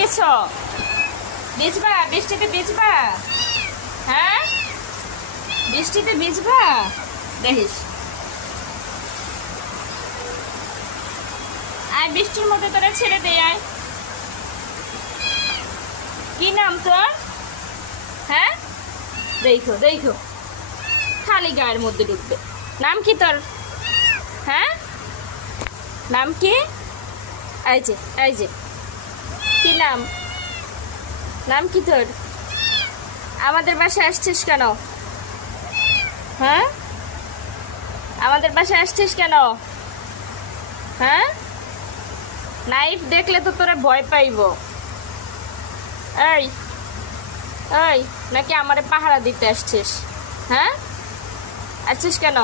গেছো? ভিজবা? বৃষ্টিতে ভিজবা? হ্যাঁ, বৃষ্টিতে ভিজবা? দেখিস আয়, বৃষ্টির মধ্যে তোরা ছেড়ে দে। আয়, কি নাম তোর? হ্যাঁ, দেখো দেখো, খালি গায়ের মধ্যে ঢুকবে। নাম কি তোর? হ্যাঁ, নাম কি? এই যে, এই যে, কি নাম? নাম কি তোর? আমাদের বাসায় আসছিস কেন? হ্যাঁ, আমাদের বাসায় আসছিস কেন? হ্যাঁ, নাইফ দেখলে তো তোরা ভয় পাইব। এই এই, নাকি আমারে পাহারা দিতে আসছিস? হ্যাঁ, আসছিস কেন?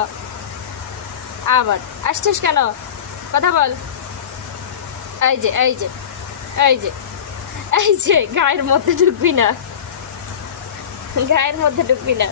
আবার আসছিস কেন? কথা বল। এই যে, এই যে, এই যে, এই যে, গায়ের মধ্যে ঢুকবি না, গায়ের মধ্যে ঢুকবি না।